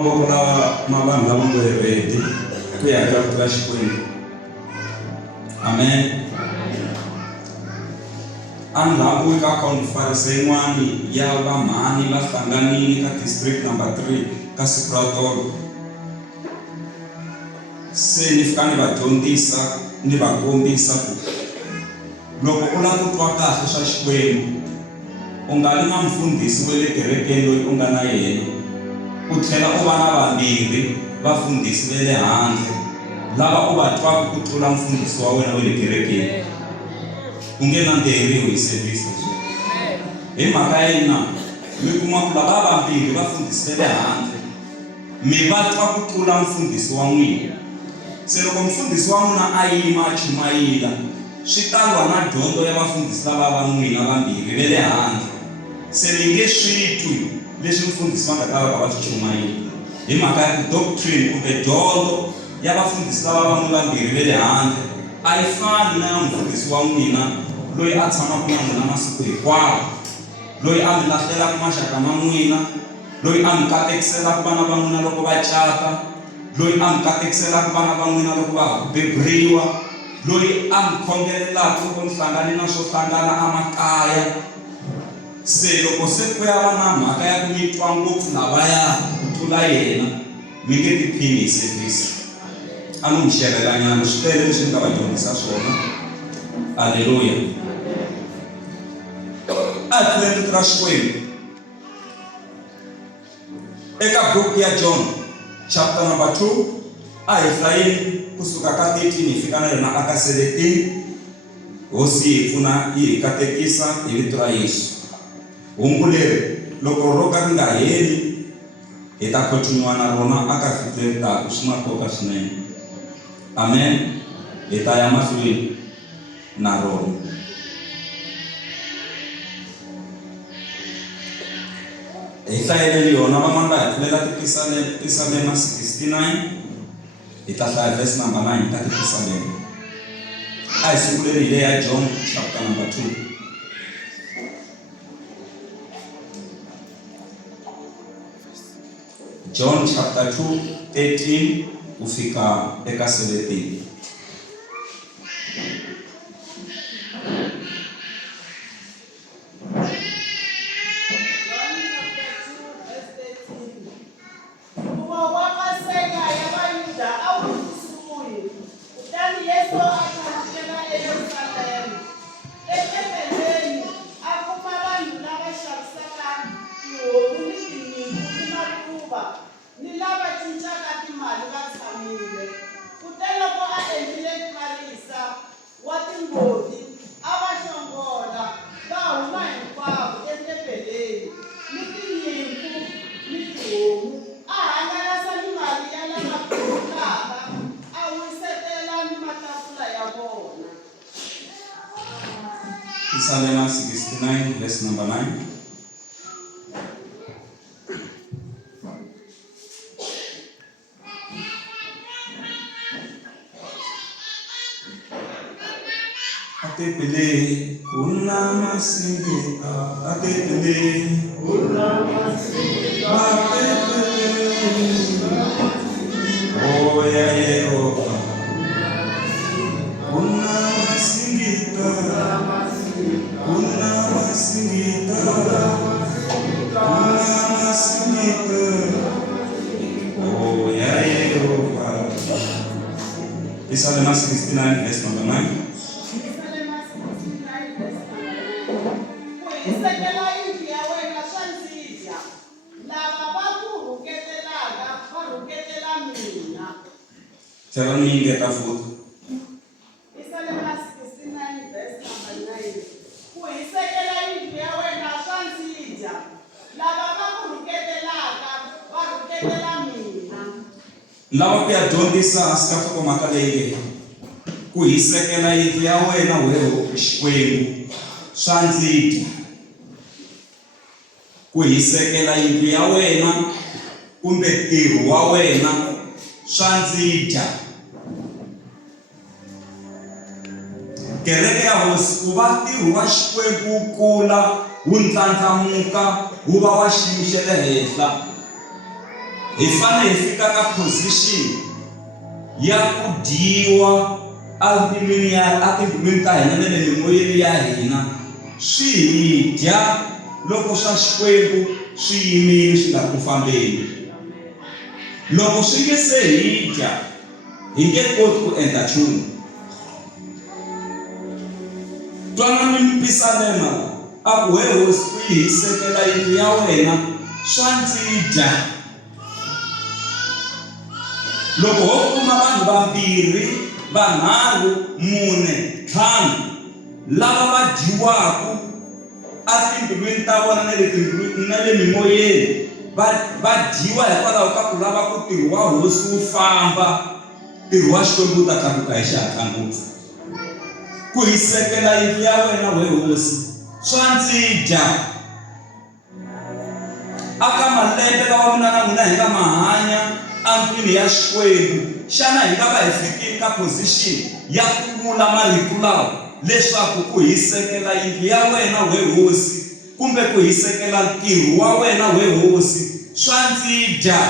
Lawa mabanga lawa ready ku ya ka Xikwembu. Amen. Anlabu ka conference yin'wani ya vamhani va hlanganini ka district number 3 ka siku ra tolo. Se ni fika ni va dyondzisa ni va kombisa ku loko u lava ku twa kahle swa Xikwembu u nga vi na mfundhisi wa le kerekeni loyi u nga na yena, u tlhela u va na vambirhi vafundhisi va le handle lava u va twaka ku tlula mfundhisi wa wena wa le kerekeni. U nge landzeriwi hi service leswi. Hi mhaka yina mi kuma ku lava vambirhi vafundhisi va le handle mi va twa ku tlula mfundhisi wa n'wina. Se loko mfundhisi wa n'wina a yima a chumayela swi ta lwa na dyondzo ya vafundhisi lava va n'wina vambirhi va le handle. Se mi nge swi twi leswi mfundhisi va nga ta va swi chumayela. Hi mhaka ya doctrine kumbe dyondzo ya vafundhisi lava va n'wina vambirhi va le handle a yi fani na ya mfundhisi wa n'wina loyi a tshamaka na n'wina masiku hinkwawo, loyi a mi lahlelaka maxaka ma n'wina, loyi a mi katekiselaka vana va n'wina loko va cata, loyi a mi katekiselaka vana va n'wina loko va beburiwa, loyi a mi khongelelaka loko mi hlangane na swo hlangana emakaya. Se loko se ku ya va na mhaka ya ku mi twa ngopfu lavaya ku tlula yena mi nge tiphini hi service. A no mi xerhelanyana swi tele leswi ni nga va dyondzisa swona. Haleluya. A hi pfuleni vito ra Xikwembu eka buku ya John chapter number 2 a hi hlayeni kusuka ka 13 hi fika na yona aka 17. Hosi hi pfuna yi hi katekisa hi vito ra Yesu. Hungu leri loko ro ka ri nga heli hi ta continue na rona aka fiteni taku swi na nkoka swinene. Amen. Hi ta ya mahlweni na rona. Hi hlayeleli yona van'wana va hi pfulela Tisalema 69 hi ta hlaya verse number 9 ka Tisalema. A hi sunguleni hi le ya John chapter number 2. John chapter 2 13 kufika eka 17. Tisalema 69 verse number 9. Atepele kuna masingita, atepele kuna masingita, atepele oh ya Yehova kuna masingita, kuna masingita, kuna masingita oh ya Yehova. Tisalema 69 verse number 9. Tell me get a food. Tisalema 69 verse number 9. Ku hisekela yindlu ya wena swa ndzidya. Lava va ku rhuketelaka va rhuketela mina. Lava ku ya dyondzisa sika ku mhaka leyi ku hisekela yindlu ya wena weho Xikwembu swa ndzidya. Ku hisekela yindlu ya wena kumbe ntirho wa wena swa ndzidya. Kereke ya hosi ku va ntirho wa Xikwembu kula wu ndlandlamuka wu va wa xiyimo xa le henhla. hi fanele hi fika ka position ya ku dyiwa atimbilwini ta hina na le mimoyeni ya hina swi hi dya loko swa Xikwembu swi yimile swi nga ku fambeni. Loko swi nge se hi dya hi nge koti ku endla nchumu. Twanani mpisanema a ku he hosi ku yi hisekela yindlu ya wena swa ndzi dya. Loko ho kuma vanhu vambirhi, vanharhu, mune, ntlhanu lava va dyiwaku atimbilwini ta vona na le mimoyeni va dyiwa hikwalaho ka ku lava ku ntirho wa hosi wu famba, ntirho wa Xikwembu ta tlakuka hi xihatla ngopfu. Ku hisekela yindlu ya wena we hosi swa ndzi dya. Aka malembe lawa mina na n'wina hi nga ma hanya andlwini ya Xikwembu, xana hi nga va hi fikile ka position ya ku vula marito lawa leswaku ku hisekela yindlu ya wena we hosi kumbe ku hisekela ntirho wa wena we hosi swa ndzi dya.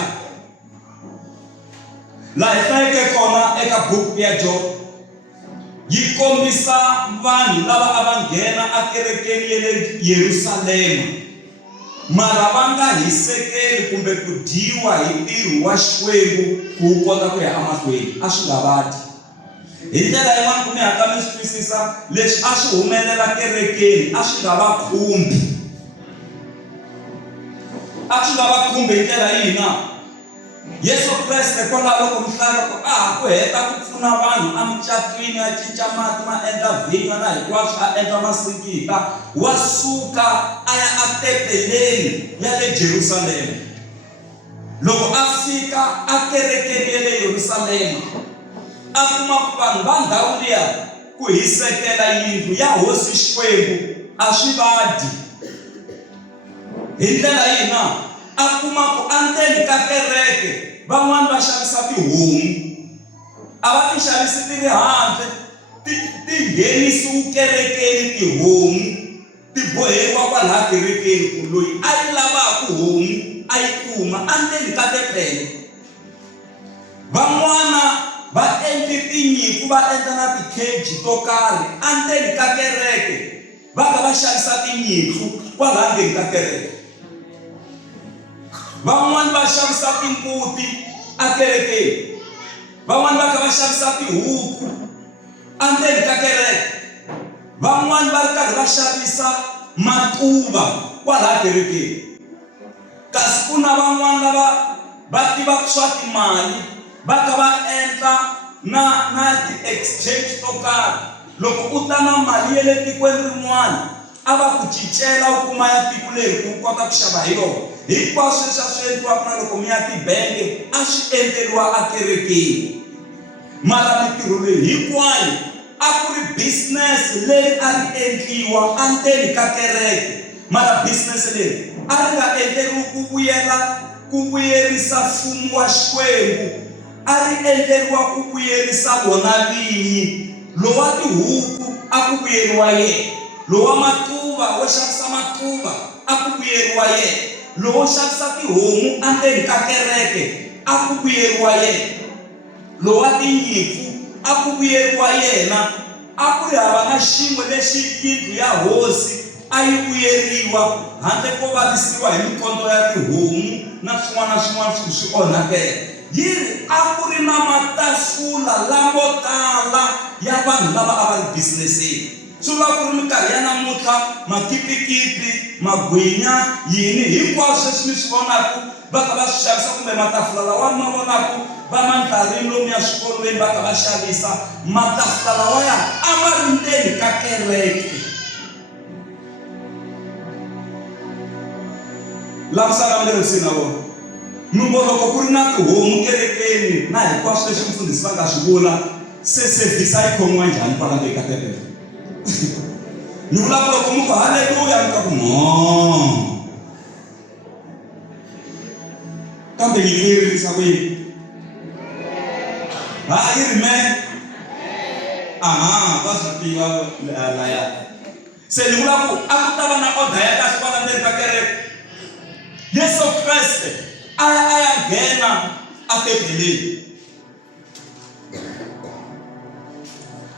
Laha hi hlayeke kona eka buku ya Job yi kombisa vanhu lava a va nghena akerekeni ya le Yerusalema mara va nga hisekeli kumbe ku dyiwa hi ntirho wa Xikwembu ku wu kota ku ya emahlweni, a swi nga va dyi. Hi ndlela yin'wana ku mi hatla mi swi twisisa leswi a swi humelela kerekeni a swi nga va khumbi. A swi nga va khumbi hi ndlela yihi na? Yesu Kreste kwalaho loko mihloko a ha ku heta ku pfuna vanhu emucatwini a cinca mati ma endla vhinyo na hinkwaswo a endla masikita, wa suka a ya etempeleni ya le Jerusalema. Loko a fika akerekeni ya le Yerusalema a kuma ku vanhu va ndhawu liya ku hisekela yindlu ya hosi Xikwembu a swi va dyi. Hi ndlela yihi na? A kuma ku endzeni ka kereke van'wani va xavisa tihomu, a va ti xavisi ti ri handle, ti nghenisiwi kerekeni tihomu, ti boheriwa kwalaha kerekeni ku loyi a yi lavaka homu a yi kuma endzeni ka tempele. Van'wana va endli tinyimpfu va endla na ti-cage to karhi endzeni ka kereke va ka va xavisa tinyimpfu kwalaha ndzeni ka kereke. Van'wani va xavisa timbuti akerekeni, van'wani va ka va xavisa tihuku endzeni ka kereke, van'wani va ri karhi va xavisa matuva kwalaha kerekeni. Kasi ku na van'wani lava va tivaka swa timali va ka va endla na ti-exchange to karhi. Loko u ta na mali ya le tikweni rin'wana a va ku cincela u kuma ya tiko leri ku kota ku xava hi yona. Hinkwaswo leswi a swi endliwaka na loko mi ya tibenge a swi endleriwa akerekeni. Mara mintirho leyi hinkwayo a ku ri business leyi a ri endliwa endzeni ka kereke, mara business leyi a ri nga endleriwi ku vuyerisa mfumo wa Xikwembu, a ri endleriwa ku vuyerisa vona vinyi. Lowa tihuku a ku vuyeriwa yena, lowa matuva wo xavisa matuva a ku vuyeriwa yena, lowo xavisa tihomu endzeni ka kereke a ku vuyeriwa yena, lowa tinyimpfu a ku vuyeriwa yena. A ku ri hava na xin'we lexi yindlu ya hosi a yi vuyeriwa handle ko vavisiwa hi mikondo ya tihomu na swin'wana na swin'wana swi onhakela. Yini a ku ri na matafula lamo tala ya vanhu lava a va ri businessini. Swi vula ku ri minkarhi ya namuntlha makipikipi, magwinya, yini hinkwaswo leswi mi swi vonaka va ka va swi xavisa kumbe matafula lawa ma vonaka va mankarhini lomu ya swikolweni va ka va xavisa matafula lawaya a va ri ndzeni ka kereke. Lavisaka mi le kusini na vona loko ku ri na tihomu kerekeni na hinkwaswo leswi mufundhisi va nga swi vula se service a yi khomiwa njhani kwala ndzeni ka tempele. Ni vula ku loko mi ku haleluya mi ka ku no kambe yi vuyerisa ku yini? Ha yi ri me aha va swi tiva laya. Se ni vula ku a ku ta va na order ya kahle kwala ndzeni ka kereke. Yesu Kreste a ya nghena atebeleni.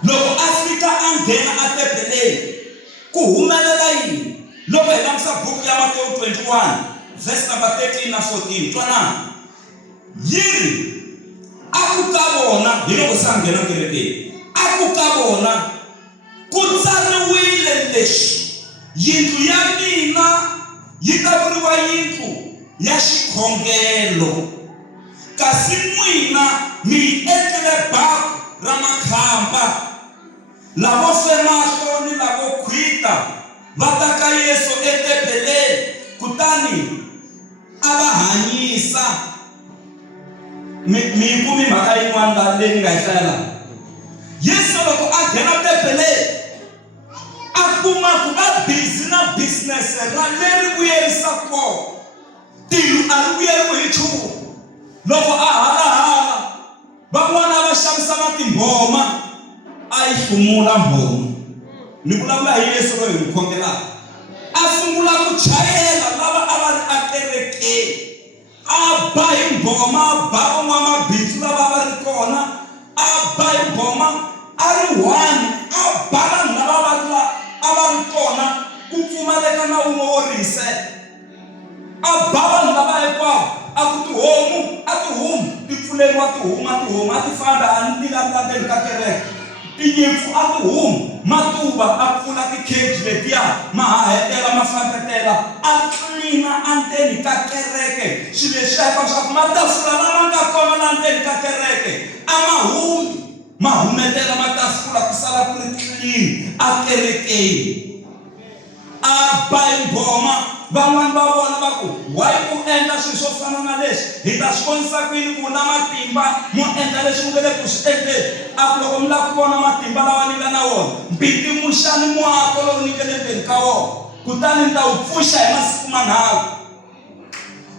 Loko a fika a nghena atebeleni ku humelela yini? Loko hi langusa buku ya Matewu 21 verse number 13 na 14, twanana yiri a ku ka vona hi loko se a nghena kerekeni, a ku ka vona ku tsariwile lexi, yindlu ya mina yi ta vuriwa yindlu ya xikhongelo, kasi n'wina mi yi endlile baku ra makhamba. Lavo femahlo ni lavo khwita va ta ka Yesu etebeleni, kutani a va hanyisa. Mi kumi mhaka yin'wana leyi nga yi hlayela. Yesu loko a nghena tebeleni a kuma ku va busy na business ra leri vuyerisaka kona. Tilo a ri vuyeriwi hi nchumu. Loko a halahala van'wana va xavisa na timbhoma, a yi hlumula mbhoma. Ni vulavula hi Yesu loyi hi khongelaka. A sungula ku chayela lava a va ri akerekeni, a ba hi mbhoma, a ba van'wamabindzu lava va ri kona, a ba hi mbhoma a ri one, a ba vanhu lava a va ri kona ku pfumaleka na wun'we wo risela. A ba vanhu lava hinkwavo, a ku tihomu ti pfuleriwa, tihomu a ti famba a ni landzeni ka kereke. Tinyimpfu a tihomu matuva a pfula ti-cage letiya ma hahetela ma fambetela, a tlilina andzeni ka kereke. Swilo leswi heta swa ku matafula lama nga kona la ndzeni ka kereke a ma humetela matafula ku sala ku ri clean a kerekeni. A ba hi mbhoma, van'wani va vona va ku why ku endla swilo swo fana na leswi, hi ta swi vonisa ku yini ku na matimba mo endla leswi u nga le ku swi endleni. A ku loko mi lava ku vona matimba lawa ni nga na wona, mbitimuxani muako lowu ni nga le ndzeni ka wona, kutani ni ta wu pfuxa hi masiku manharhu.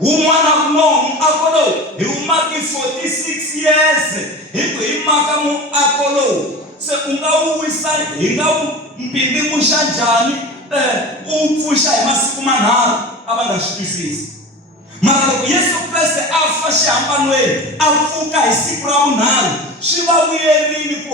Wun'wana ku no muako lowu hi wu maki 46 years, hi maka muako lowu. Se u nga wu wisa, hi nga wu mbitimuxa njhani u pfuxa hi masiku manharhu, a va nga swi twisisi. Mara loko Yesu Kreste a fa xihambanweni, a pfuka hi siku ra vunharhu, swi va vuyerini ku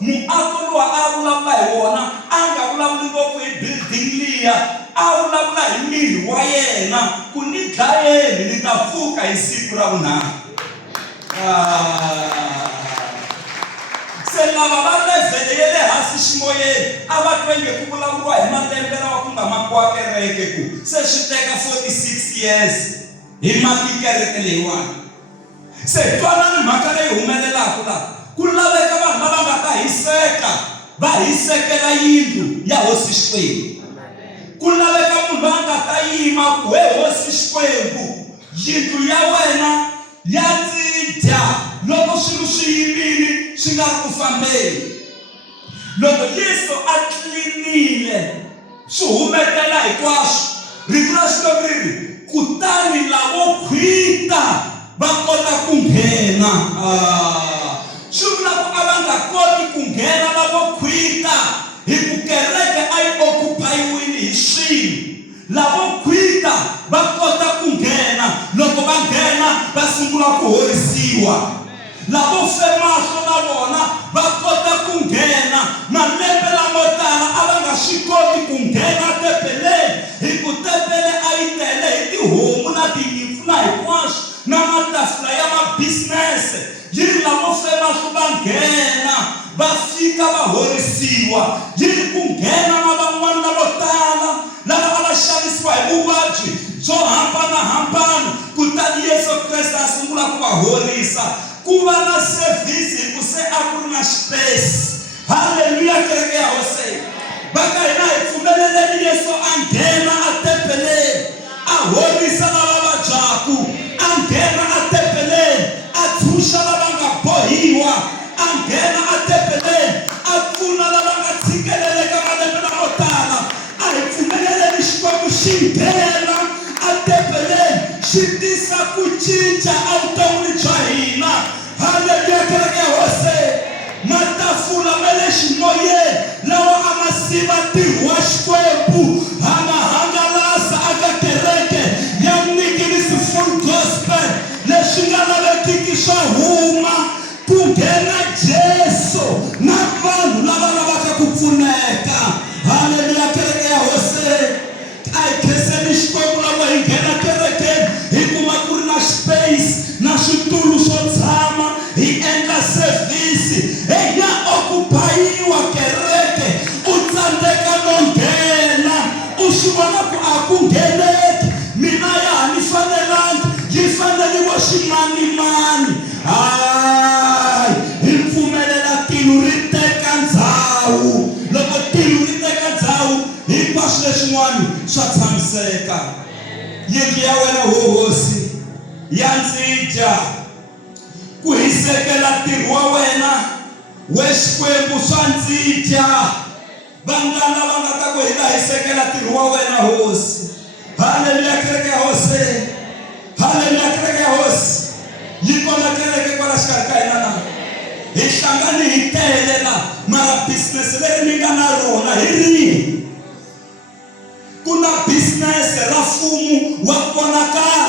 muako lowu a vulavula hi wona a nga vulavuli ngopfu hi building liya, a vulavula hi miri wa yena ku ni dlayeni ni ta pfuka hi siku ra vunharhu. Se lava va levhele ya le hansi ximoyeni a va twenge ku vulavuriwa hi malembe lawa ku nga makiwa kereke, ku se swi teka 46 years hi maki kereke leyiwani. Se twanani mhaka leyi humelelaka laha, ku laveka vanhu lava nga ta hiseka, va hisekela yindlu ya hosi Xikwembu. Ku laveka munhu loyi a nga ta yima ku he hosi Xikwembu, yindlu ya wena ya ndzi dya loko swilo swi yimile swi nga ri ku fambeni. Loko Yesu a tlinile swi humetela hinkwaswo. Rito ra Xikwembu ri ri kutani lavo khwita va kota ku nghena. Swi vula ku a va nga koti ku nghena lavo khwita hi ku kereke a yi okuphayiwile hi swilo. Lavo khwita va kota ku nghena loko va nghena va sungula ku horisiwa. Lavo femahlo na vona va kota ku nghena. Malembe lamo tala a va nga swi koti ku nghena tebeleni hi ku tebele a yi tele hi tihomu na tinyimpfu na hinkwaswo na matafula ya mabusiness. Yiri lavo femahlo va nghena va fika va horisiwa. Yiri ku nghena na van'wana lavo tala lava a va xanisiwa hi vuvabyi byo hambanahambana, kutani Yesu Kreste a sungula ku va horisa. Ku va na service hi ku se a ku ri na space. Haleluya, kereke ya hosi. Va ka hina hi pfumeleleni Yesu a nghena a tebeleni, a horisa lava vabyaku, a nghena a tebeleni, a tshunxa lava nga bohiwa, a nghena a tebeleni, a pfuna lava nga tshikeleleka malembe lamo tala. A hi pfumeleleni Xikwembu xi nghena a tebeleni, xi tisa ku cinca evuton'wini bya hina. Haleluya, kereke ya hosi. Matafula ma le ximoyeni lawa a ma siva ntirho wa Xikwembu, ha ma hangalasa aka kereke ya Mnikirisi Full Gospel. tipolotiki swa huma ku nghena Jesu na vanhu lava lavaka ku pfuneka. Haleluya, kereke ya Hosi a hi khenseni Xikwembu loko hi nghena kerekeni hi kuma ku ri na space na switulu swo tshama hi endla service. Hi ya okupayiwa kereke, u tsandzeka no nghena, u swi vona ku a ku ngheneki, mina ya ni fanelangi, yi faneliwa ximanimani. Hayi, hi pfumelela tilo ri teka ndhawu. Loko tilo ri teka ndhawu, hinkwaswo leswin'wana swa tshamiseka. Yindlu ya wena Hosi ya ndzi dya ku hisekela ntirho wa wena we Xikwembu, swa ndzi dya. Vangana va nga ta ku hi ta hisekela ntirho wa wena Hosi. Haleluya, kereke ya Hosi. Haleluya, kereke ya Hosi. Yi kona kereke kwala xikarhi ka hina na. Hi hlangane hi tele la, mara business leri mi nga na rona hi rihi? Ku na business ra mfumo wa ku vonakala,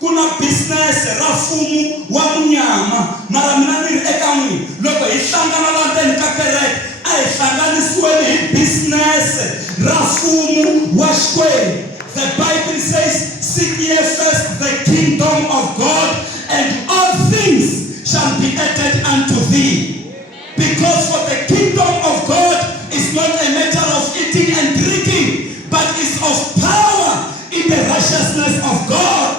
ku na business ra mfumo wa munyama, mara mina ni ri eka n'wina. Loko hi hlangana la ndzeni ka kereke, a hi hlanganisiweni hi business ra mfumo wa Xikwembu. The Bible says, seek ye first the kingdom of God, and all things shall be added unto thee. Because for the kingdom of God is not a matter of eating and drinking, but is of power in the righteousness of God.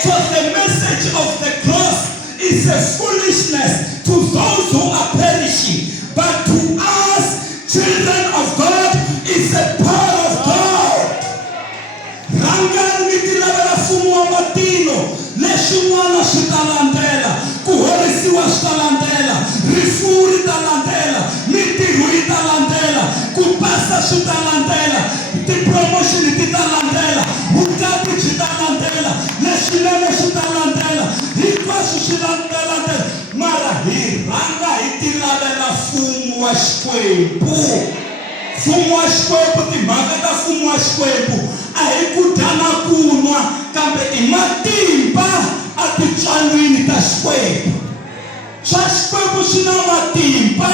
For the message of the cross is a foolishness to those who are perishing, but to us, children of God, is the power of God. Rangani tilavela mfumo wa matino, leswin'wana swi ta landzela, ku horisiwa swi ta landzela, rifuwo ri ta landzela, mintirho yi ta landzela, ku basa swi ta landzela, ti-promotion ti ta landzela, vukati byi ta landzela, leswinene swi ta landzela, hinkwaswo swi landzela. Mara hi rhanga hi tilavela mfumo wa Xikwembu. Mfumo wa Xikwembu, timhaka ta mfumo wa Xikwembu a hi ku dya na ku nwa, kambe i matimba a tintswalweni ta Xikwembu. Swa Xikwembu swi na matimba.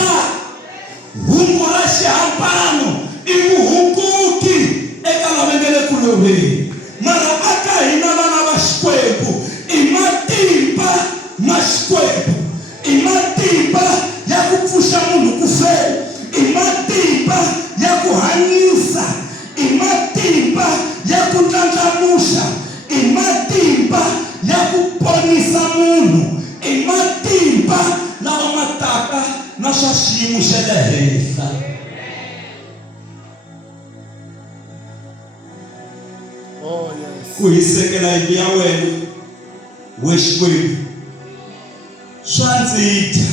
Hungu ra xihambano i vuhunguki eka lava nga le ku loveni, mara aka hina vana va Xikwembu i matimba ma Xikwembu, i matimba ya ku pfuxa munhu ku fela, i matimba ya ku hanyisa, i matimba ya ku ndlandlamuxa, i matimba ya ku ponisa munhu, i matimba lawa ma taka na swa xiyimo xa le henhla. Oh yes. Ku hisekela yindlu ya wena we Xikwembu, swa ndzi dya.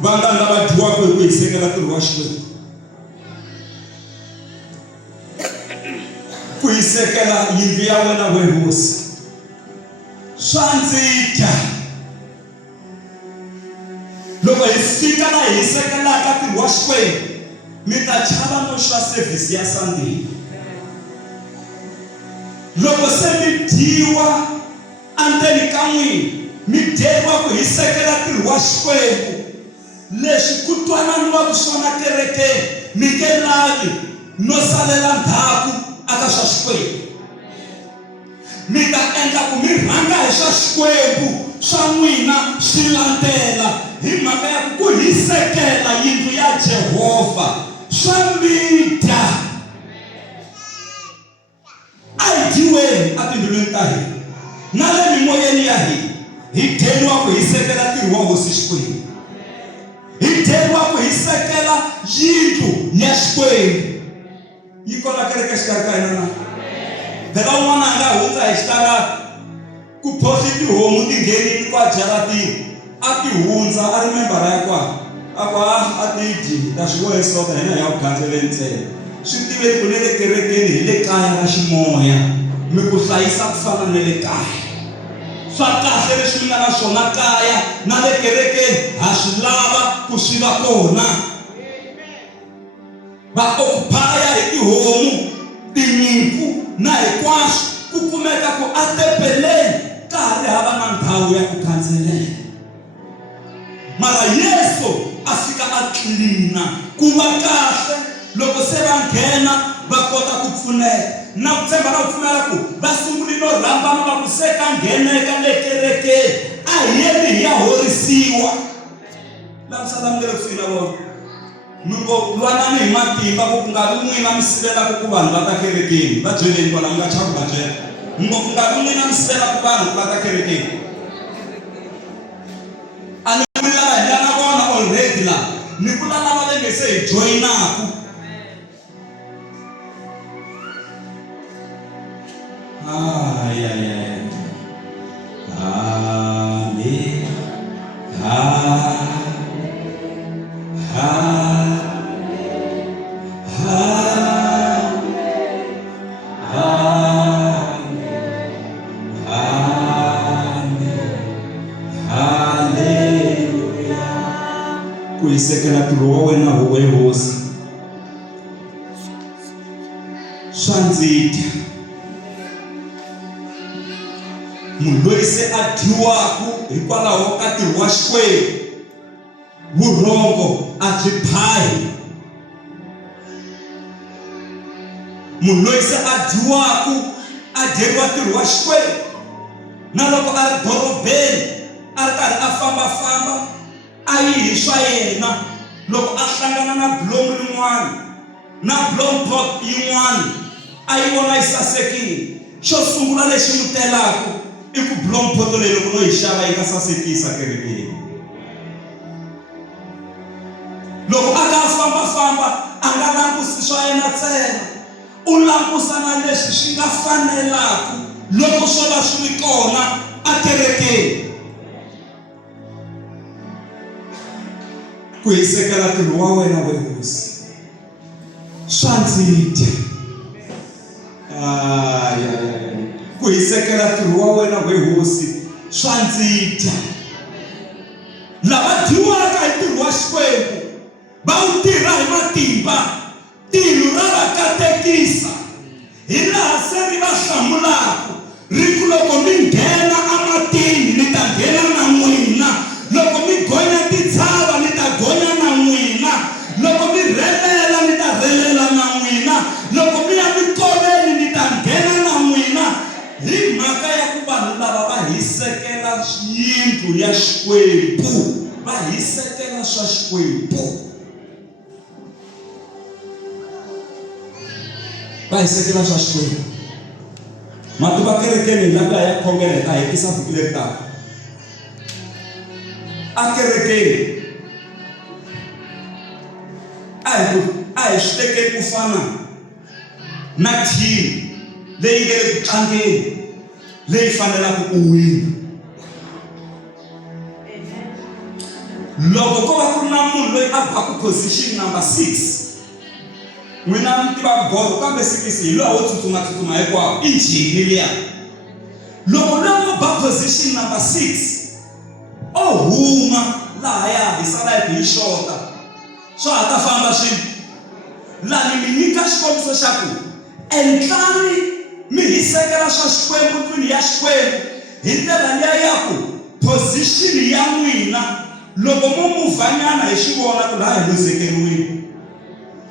Vangani lava dyiwaka hi ku hisekela ntirho wa Xikwembu. Ku hisekela yindlu ya wena we Hosi, swa ndzi dya. Loko hi fika la hi hisekelaka ntirho wa Xikwembu, mi ta chava no swa service ya Sunday. Loko se mi dyiwa endzeni ka n'wina, mi dyeriwa ku hisekela ntirho wa Xikwembu, leswi ku twananiwaka swona kerekeni, mi nge lavi no salela ndzhaku aka swa Xikwembu. Mi ta endla ku mi rhanga hi swa Xikwembu, swa n'wina swi landzela, hi mhaka ya ku hisekela yindlu ya Jehovha swa mi dya. A hi dyiweni etimbilwini ta hina na le mimoyeni ya hina, hi dyeriwa ku hisekela ntirho wa Hosi Xikwembu, hi dyeriwa ku hisekela yindlu ya Xikwembu. Yi kona kereke xikarhi ka hina na? Phela un'wana a nga hundza hi xitarata ku phosi tihomu ti nghenile kwa jaratini, a ti hundza a ri membara ya kwala, a ku a ti dyi ta swi vohisoka hina hi ya ku gandzele ntsena. Swi tiveni ku ne le kerekeni hi le kaya ra ximoya, mi ku hlayisa ku fana na le kaya. Swa kahle leswi mi nga na swona kaya na le kerekeni ha swi lava ku swi va kona. Va okupaya hi tihomu, tinyimpfu na hinkwaswo ku kumeka ku atempeleni ka ha ri hava na ndhawu ya ku khandzilela, mara Yesu a fika a tlilina ku va kahle loko se va nghena va kota ku pfuneka. Na ku tshemba na ku pfumela ku va sunguli no rhambana va ku se ka ngheneka le kerekeni a hi yeni hi ya horisiwa. Laha misava mi nge le kusuhi na vona mi ngo lwanani hi matimba ku nga vi n'wina mi sivelaka ku vanhu va ta kerekeni. Va byeleni kwala mi nga chavi va byela mi ngo ku nga vi n'wina mi sivelaka vanhu va ta kerekeni. A ni vuli lava hi nga na vona already laha, ni vula lava va nge se hi joyinaku. Ku hisekela ntirho wa wena huwe hosi swa ndzi dya. Munhu loyi se a dyiwaku hikwalaho ka ntirho wa Xikwembu, vurhongo a byi phahi. Munhu loyi se a dyiwaku a dyeriwa ntirho wa Xikwembu, na loko a ri dorobeni a ri karhi a fambafamba a yi hi swa yena, loko a hlangana na bilomu rin'wana na bilomu pot yin'wana a yi vona yi sasekile, xo sungula lexi n'wi telaku i ku bilomu pot leyi loko no yi xava yi nga sasekisa kerekeni. Loko a nga fambafamba a nga langusi swa yena ntsena, u langusa na leswi swi nga fanelaku loko swo va swi ri kona a kerekeni. Ku hisekela ntirho wa wena we hosi swa ndzi dya. Ku hisekela ntirho wa wena we hosi swa ndzi dya. Lava dyiwaka hi ntirho wa Xikwembu va wu tirha hi matimba, tilo ra va katekisa hi laha se ri va hlamulaku ri ku loko mi nghena amatini ni ta nghena na n'wina, loko mi gonya titshava ni ta gonya na n'wina, loko mi relela ni ta relela na n'wina, loko mi ya minkoveni ni ta nghena na n'wina. Hi mhaka ya ku vanhu lava va hisekela yindlu ya Xikwembu, va hisekela swa Xikwembu, va hisekela swa Xikwembu. Mati va kerekeni hi laha ya khongela hi ta hetisa vhiki leri taka. A kerekeni a hi swi tekeli ku fana na team leyi nga le ku tlangeni leyi fanelaka ku wina. Loko ko va ku ri na munhu loyi a baku position number 6, n'wina mi tiva bolo kambe 6 hi loyi wo tsutsuma hikwako i jini liya. Loko loyi wo ba position number 6 o huma laha ya hisala hi xota, swa ha ta famba swilo. Laha ni mi nyika xikombiso xa ku endlani mi hisekela swa Xikwembu ndlwini ya Xikwembu hi ndlela liya ya ku position ya n'wina loko mo muvhanyana hi swi vona ku laha hi luzekeriwile,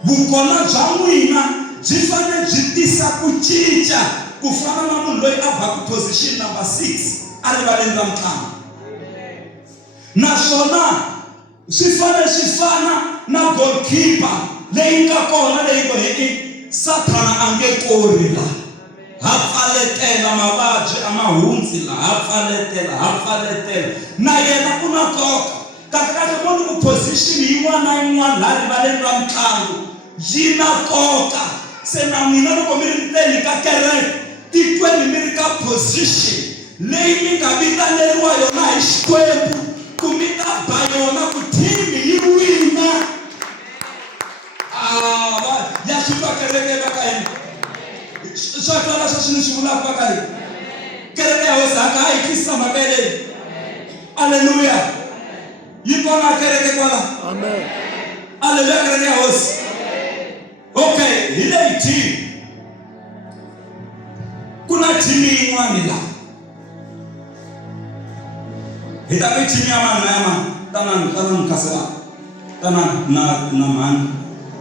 vukona bya n'wina byi fanele byi tisa ku cinca ku fana na munhu loyi a baku position number 6 a rivaleni ra ntlangu. Naswona swi fanele swi fana na goalkeeper leyi nga kona leyi boheki Sathana a nge kori la, ha pfaletela mavabyi a ma hundzi la, ha pfaletela na yena ku na nkoka. Kahle munhu ku position yin'wana na yin'wana laha rivaleni ra ntlangu yi na nkoka. Se na n'wina loko mi ri ndzeni ka kereke tikweni mi ri ka position leyi mi nga vitaneriwa yona hi Xikwembu ku mi ta ba yona ku team yi wina. Ya swi twa kereke va ka hina, swa twala swa swilo swi vulaka va ka hina. Kereke ya hosi haka ha yi twisisa mhaka leyi. Aleluya. Yi kona kereke kwala. Amen. Aleluya, kereke ya hosi. Okay, hi leyi team ku na na team yin'wana la hi ta ku team ya mani na mani tanani Khasela tanani na mani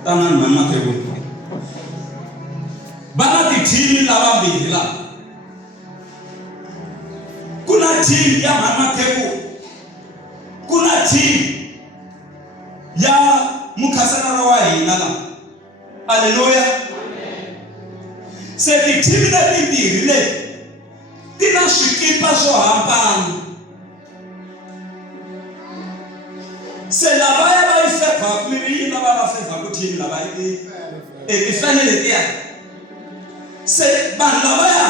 tanani mani Mathebula va na ti-team lavambirhi la ku na team ya mani Mathebula ku na team ya Mukhasela wa hina la haleluya se ti-team letimbirhi leti ti na swikipa swo hambana se lavaya va yi fevhaku miri lava va fevhaku team lava ti fane letiya se vanhu lavaya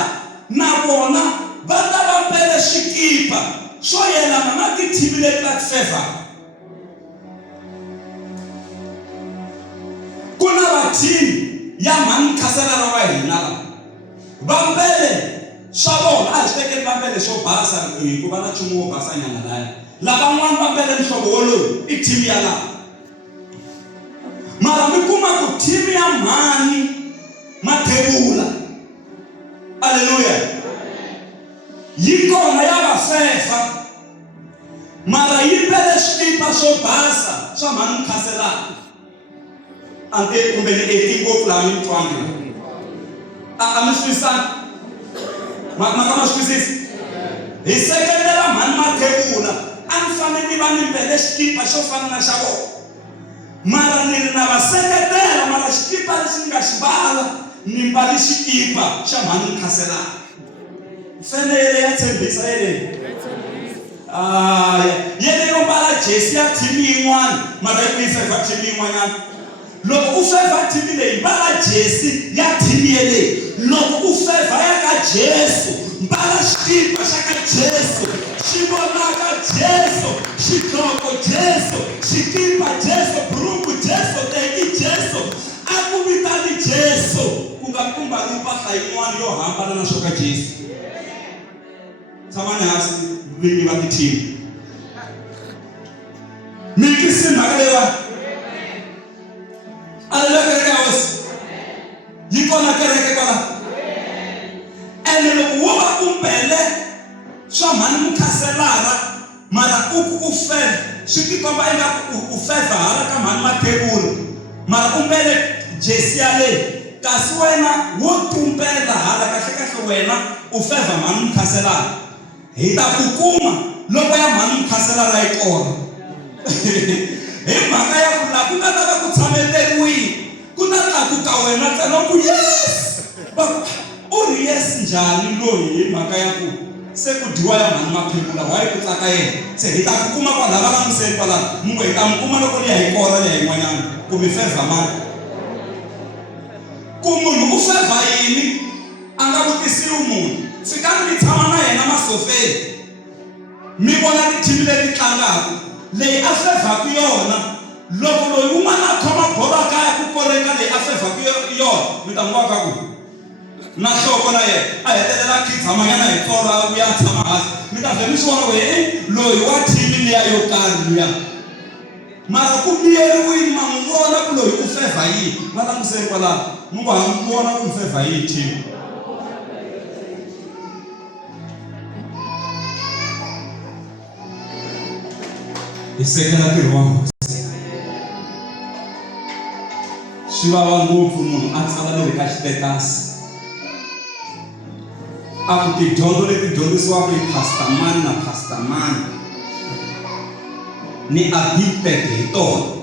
na vona va ta va mbele swikipa swo yelana na ti-team leti va ti fevhaku ku na va team ya mhani Khasela wa hina la va mbele swa vona a hi swi tekeli va mbele swo basa hikuva na nchumu wo basa nyana laya lavan'wana va mbele mihlovo wolowo i team ya laha mara mi kuma ku team ya mhani Mathebula haleluya yi kona ya va fefa mara yi mbele swikipa swo basa swa mhani Khasela ante kumbe ni ngopfu laha mi twanga a mi swisani ma swisisi hi seketela mhani Mathebula a ni fanele ni va ni mbele xikipa xo fana na xa vona mara ni ri na va seketela mara xikipa lexi ni nga xi mbala ni mbali xikipa xa mhani Khasela fanele ya tshembisa yeleyo yeleyo mbala jesi ya team yin'wana mara yi ku yi fevha team yin'wanyana loko u fevha team leyi mbala jesi ya team yeleyo loko u fevha ya ka Jesu mbala xikipa xa ka Jesu xi vonaka Jesu xidloko Jesu xikipa Jesu buruku Jesu teki Jesu a ku vitani Jesu ku nga ku mbali mpahla yin'wana yo hambana na swo ka Jesu tshamani hansi vinyi va ti-team mi twisini mhaka leyiwani haleluya kereke ya hosi yi kona kereke kwala ene loko wo va u mbele swa mhani Mukhaselara mara u fevha swi tikomba ingaku u fevha hala ka mhani Mathebula mara u mbele jesi yaleyo kasi wena wo tumbela hala kahle wena u fevha mhani Mukhaselara hi ta ku kuma loko ya mhani Mukhaselara yi kona hi mhaka ya ku laha ku nga ta va ku tshameteriwile ku ta tlakuka wena ntsena ku yes u ri yes njhani loyi hi mhaka ya ku se ku dyiwa ya mhani Mathebula wa yi ku tsaka yena se hi ta ku kuma kwalaha va langutiseni kwalaha mungu hi ta mi kuma loko liya hi kora liya yin'wanyana ku mi fevha mani ku munhu u fevha yini a nga vutisiwi munhu fikani mi tshama na yena masofeni mi vona ti-team leti tlangaka leyi a fevhaku yona loko loyi un'wana a khoma bolo a kaya ku koreka leyi a fevhaku yona mi ta n'wi vaka ku na nhloko na yena a hetelela khitsamanyana hi tsolo a vuya a tshama hansi mi ta vhe mi swi vona ku loyi wa team liya yo karhi luya mara ku miyeriwini ma n'wi vona ku loyi u fevha yini va langutiseni kwalaho mi ngo ha mi vona ku mi fevha yini team hi sekela ntirho wa hosi swi vava ngopfu munhu a tsala le ka xitetasi a ku tidyondzo leti dyondzisiwaka hi pastor mani na pastor mani ni addicted hi tona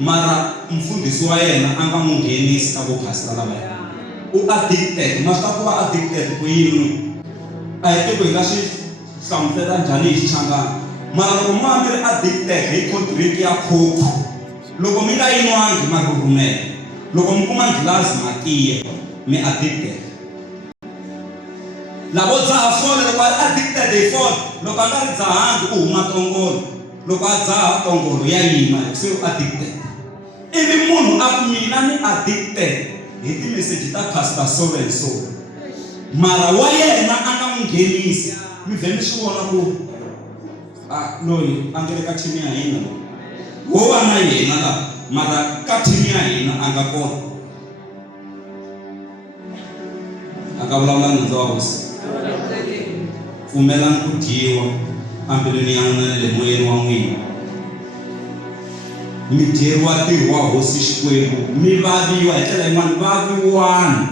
mara mfundhisi wa yena a nga n'wi nghenisi ka vupastor lavaya u addicted ma swi ta ku va addicted ku yini a hi tiku hi nga swi hlamusela njhani hi xichangani mara loko mo va mi ri addicted hi contract ya coke loko mi nga yin'wangi ma rhurhumela loko mi kuma gilasi ma tiya mi addicted lavo dzaha fole loko a ri addicted hi fole loko a nga ri dzahangi u huma tongolo loko a dzaha tongolo ya yima se u addicted ivi munhu a ku mina ni addicted hi timeseji ta pastor so and so mara wa yena a nga n'wi nghenisi mi vhe mi swi vona ku loyi a nga le ka team ya hina wo va na yena la mara ka team ya hina a nga kona akavulavula nandzu wa hosi pfumelani ku dyiwa ambilweni ya n'wina le moyeni wa n'wina. Mi dyeriwa ntirho wa hosi Xikwembu, mi vaviwa hi ndlela yin'wana, vaviwani.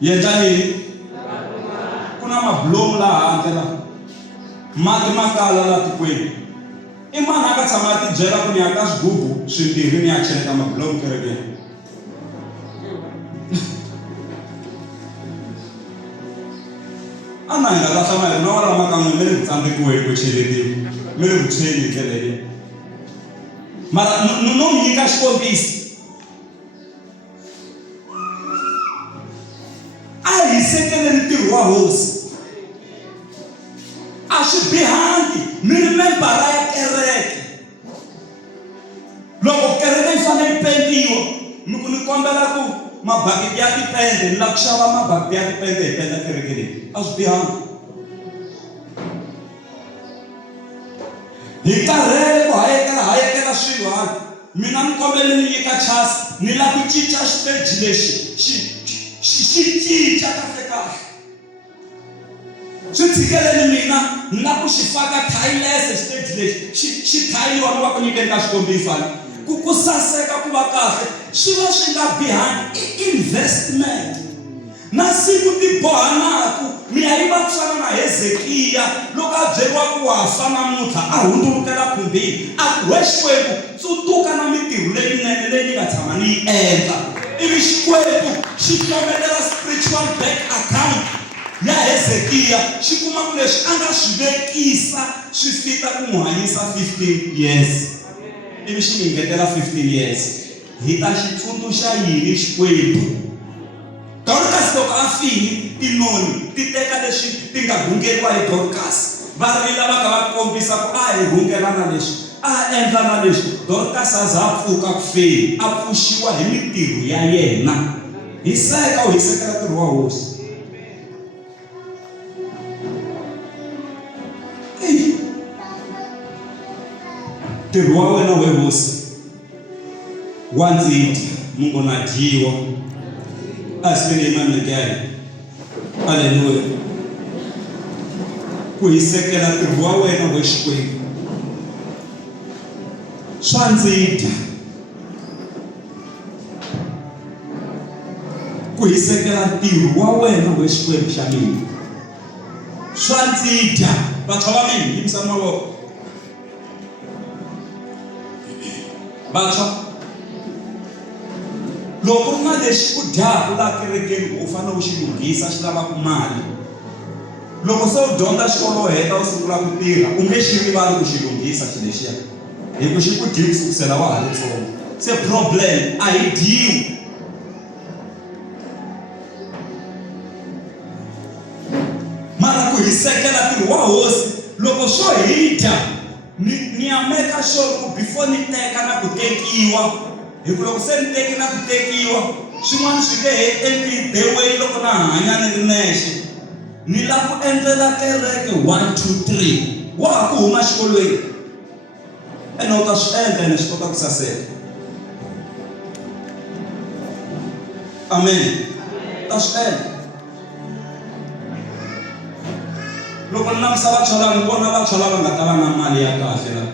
Yendla yini? Ku na mabulomu laha handle la mati ma kala la tikweni. I mani a nga tshama a ti byela ku ni aka swigubu swimbirhi ni ya cheleta mabulomu kerekeni? A na hi nga ta hlama hi ri na wala makan'we mi le ku tsandzikiweni ku cheletiwa, mi le ku tshweni hi ndlela leyi. Mara no mi nyika xikombiso. A hi sekeleni ntirho wa hosi. A swi bihangi mi ri membara ya kereke. Loko kereke yi fanele yi pentiwa, ni kombela ku mabakiti ya tipende, ni lava ku xava mabakiti ya tipende hi penda kereke leyi. A swi bihangi. Hi karhele ku hayekela swilo hali. Mina ni kombela ni nyika chance, ni lava ku cinca xiteji lexi xi cinca kahle. Swi tshikeleni mina na ku xi faka thayilese xiteji lexi xi thayiliwa ni va ku nyikeni ka xikombiso hali. Ku saseka ku va kahle swi va swi nga bihangi, i investment. Na siku ti bohanaku mi ya yi va ku fana na Hezekiya loko a byeriwa ku wa fa namuntlha a hundzulukela khumbini a ku we Xikwembu tsundzuka na mintirho leyinene leyi ni nga tshama ni yi endla. Ivi Xikwembu xi hlometela spiritual bank account ya Hezekiya xi kuma ku leswi a nga swi vekisa swi fika ku n'wi hanyisa 15 years. Ivi xi n'wi ngetela 15 years. Hi ta xi tsundzuxa yini Xikwembu? Dorcas loko a fini tinoni ti teka leswi ti nga hungeriwa hi Dorcas, va rila va ka va kombisa ku a hi hungelana leswi, a endla na leswi. Dorcas a za a pfuka ku feni, a pfuxiwa hi mintirho ya yena. Hi seka u hi sekela ntirho wa hosi. Ntirho wa wena we hosi wa ndziti Mungu na dyiwa. Asibenge imani lekaya. Haleluya. Ku hi sekela ntirho wa wena we Xikwembu swa ndzita. Ku hi sekela ntirho wa wena we Xikwembu xa mina swa ndzita. Vantshwa va mina yimisani mavoko. Vantshwa, loko ku nga lexi u dyaka laha kerekeni u fanele u xi lunghisa xi lavaka mali. Loko se u dyondza xikolo u heta u sungula ku tirha u nge xi rivali ku xi lunghisa xilo lexiya, hi ku xi ku dyi ku sukusela wa ha ri ntsongo. Se problem a hi dyiwi. Mara ku hi sekela ntirho wa hosi loko swo hi dya ni ya make sure ku before ni teka na ku tekiwa, hi ku loko se ni teki na ku tekiwa swin'wana swi nge he endli the way loko na hanya ni ri nexe. Ni lava ku endlela kereke 1 2 3 wa ha ku huma xikolweni ene u ta swi endla ene swi kota ku saseka. Amen. Ta swi endla. Loko ni langusa vantshwa lava ni vona vantshwa lava nga ta va na mali ya kahle la.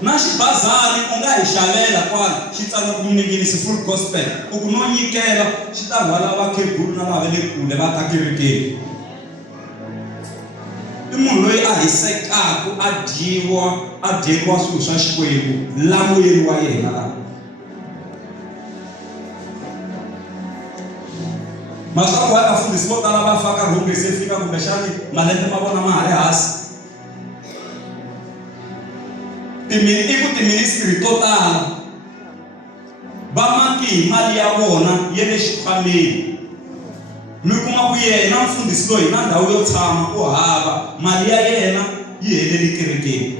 Na xibazari u nga hi xavela kwala xi tsala ku Mninginisi Full Gospel u ku no nyikela xi ta rhwala vakhegulu na lava le kule va ta kerekeni. I munhu loyi a hi sekaku a dyeriwa swilo swa Xikwembu la moyeni wa yena la. Maswaku wa vafundhisi vo tala va faka rhungu se fika kumbexani malembe ma vona ma ha ri hansi. I ku tiministri to tala va maki hi mali ya vona ya le xikhwameni. Mi kuma ku yena mfundhisi loyi na ndhawu yo tshama u hava, mali ya yena yi heleli kerekeni.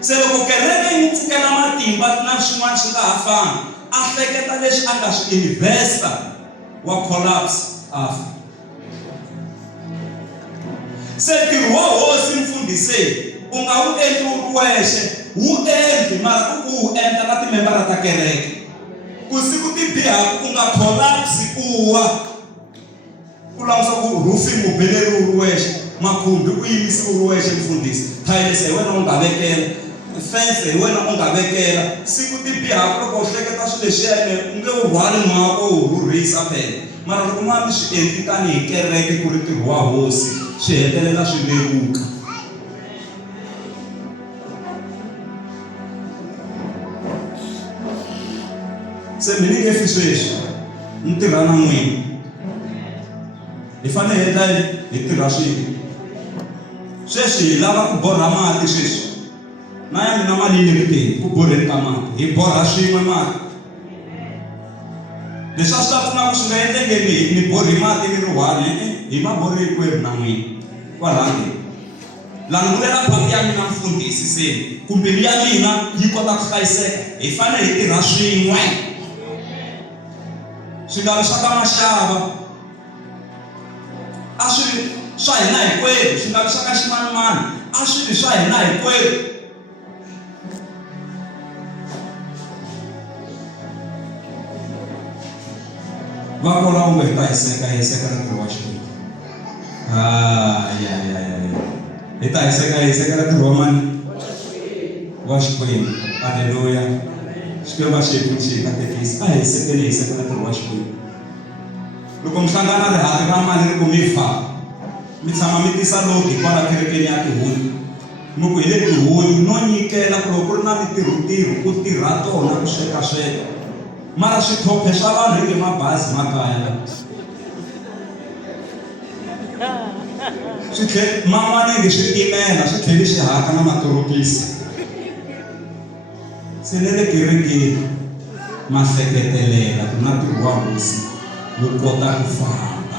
Se loko kereke yi n'wi pfukela matimba na swin'wana swi nga ha fani, a hleketa leswi a nga swi investa wa collapse afa. Se ntirho wa hosi mfundhiseni u nga wu endli u ri wexe, wu endli mara ku endla na timembara ta kereke ku siku ti biha ku nga collapse kuwa ku langusa ku roofing u beleriwe uri wexe makhumbi ku yimisiwe uri wexe mfundhisi tiles hi wena u nga vekela fence hi wena u nga vekela siku ti biha loko u hleketa swilo leswiyani u nge u rhwali n'wako u rhurhisa phela mara loko ma mi swi endli tanihi kereke ku ri ntirho wa hosi swi hetelela swi vevuka. Se mi nge fi sweswi mi tirha na n'wina hi fanele hi endla hi tirha swin'we sweswi hi lava ku borha mati sweswi na ya mina mali yi ri teni ku borheni ka mati hi borha swin'we mati leswi a swi ta pfuna ku swi nga endlekeni ni borhi mati ni ri one hi maborhi hinkwerhu na n'wina kwalani langulela phati ya mina mfundhisi se ku mbilu ya mina yi kota ku hlayiseka hi fanele hi tirha swin'we swi nga vi swa ka maxava a swi swa hina hinkwerhu swi nga vi swa ka ximanimani a swi ri swa hina hinkwerhu. Va kola u hi ta hiseka na ntirho wa Xikwembu hi ta hiseka na ntirho wa mani wa Xikwembu. Haleluya. Xikwembu xi hi katekisa a hi hiseka na ntirho wa Xikwembu. Loko mi hlangana rihati ra mali ri ku mi fa mi tshama mi tisa lodi kwala kerekeni ya tihunyi mi ku hi le tihunyi no nyikela ku loko ku ri na mintirho ku tirha tona ku sweka mara swithophe swa vanhu hi le mabazi makaya swi tlhela man'wanenge switimela swi tlheli swi haka na matorokisi. Se le kerekeni ma hleketelela ku na ntirho wa hosi wu kota ku famba.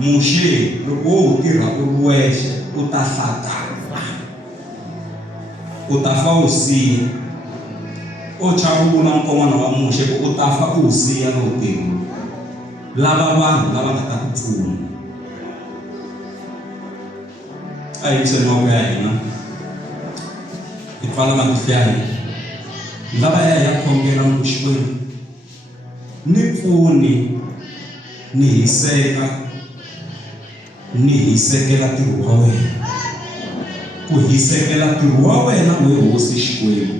Muxe loko wo tirha u ri wexe u ta hlakala u ta fa u siya o chavula nkon'wana wa muxe ku u ta fa u siya lowu tirho lava vanhu lava nga ta ku pfuna. A hi tsheni mavoko ya hina hi pfala matihlo ya hina lava ya khongela ku Xikwembu ni pfuni ni hiseka ni hisekela ntirho wa wena ku hisekela ntirho wa wena loyi hosi Xikwembu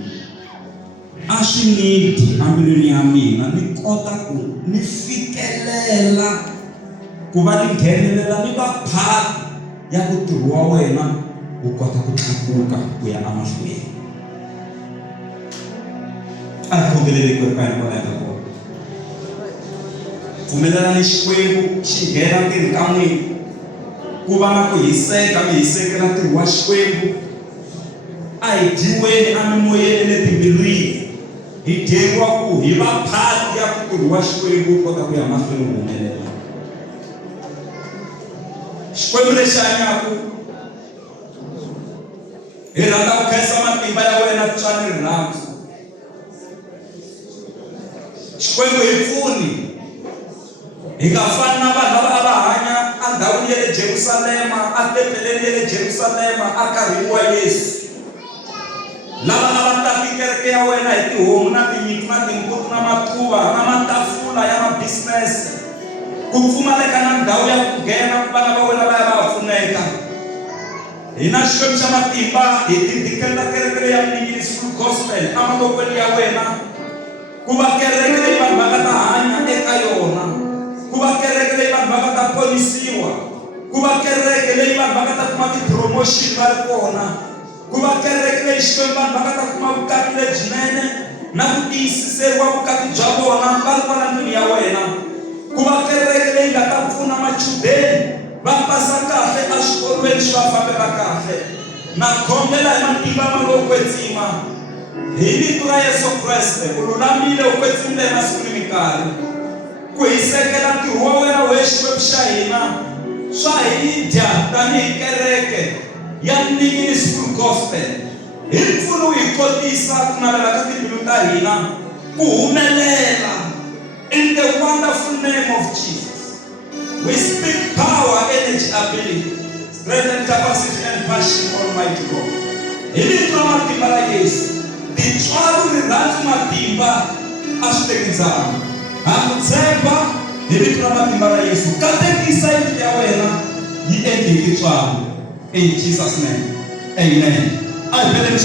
a swi niti ambilwini ya mina ni kota ku ni fikelela ku va ni nghenelela ni va phati ya ku ntirho wa wena wu kota ku tlakuka ku ya emahlweni. A hi khongeleni ku ka hina kwalaho ka kona pfumelelani Xikwembu xi nghena ntirho ka n'wina ku va na ku hiseka mi hisekela ntirho wa Xikwembu. A hi dyiweni amimoyeni le timbilwini hi dyeriwa ku hi va phati ya ku ntirho wa Xikwembu wu kota ku ya mahlweni wu humelela. Xikwembu lexi hanyaku hi rhandza ku khensa matimba ya wena tswani rirhandzu. Xikwembu hi pfuni hi nga fani na vanhu lava a va hanya andhawini ya le Jerusalema atempeleni ya le Jerusalema akarhini wa Yesu lava taka kereke ya wena hi tihomu na tinyimpfu na timbuti na matluva na matafula ya mabusiness ku pfumaleka na ndhawu ya ku nghena vana va wena va ya va pfuneka. Hi na Xikwembu xa matimba hi tidikela kereke ya Mningiri Full Gospel amavokweni ya wena ku va kereke leyi vanhu va nga ta hanya eka yona, ku va kereke leyi vanhu va nga ta ponisiwa, ku va kereke leyi vanhu va nga ta kuma ti-promotion va ri kona, ku va kereke leyi Xikwembu vanhu va nga ta kuma vukati lebyinene na ku tiyisiseriwa vukati bya vona va ri kwala ndlwini ya wena, ku va kereke leyi nga ta pfuna machudeni va pasa kahle eswikolweni swi va fambela kahle. Na khongela hi matimba ma lo kwetsima hi vito ra Yesu Kreste u lulamile u kwetsimile masiku ni minkarhi ku hisekela ntirho wa wena we Xikwembu xa hina swa hi dya tanihi kereke ya Mningiri Full Gospel. Hi mpfuno hi kotisa ku navela ka timbilu ta hina ku humelela in the wonderful name of Jesus. We speak power, energy, ability, strength and capacity and passion, Almighty God. Hi vito ra matimba ra Yesu. Tintswalo ri rhandza matimba a swi teki ndzhaku. Hambi u tshemba hi vito ra matimba ra Yesu, katekisa yindlu ya wena yi endle hi tintswalo. In Jesus' name. Amen. I believe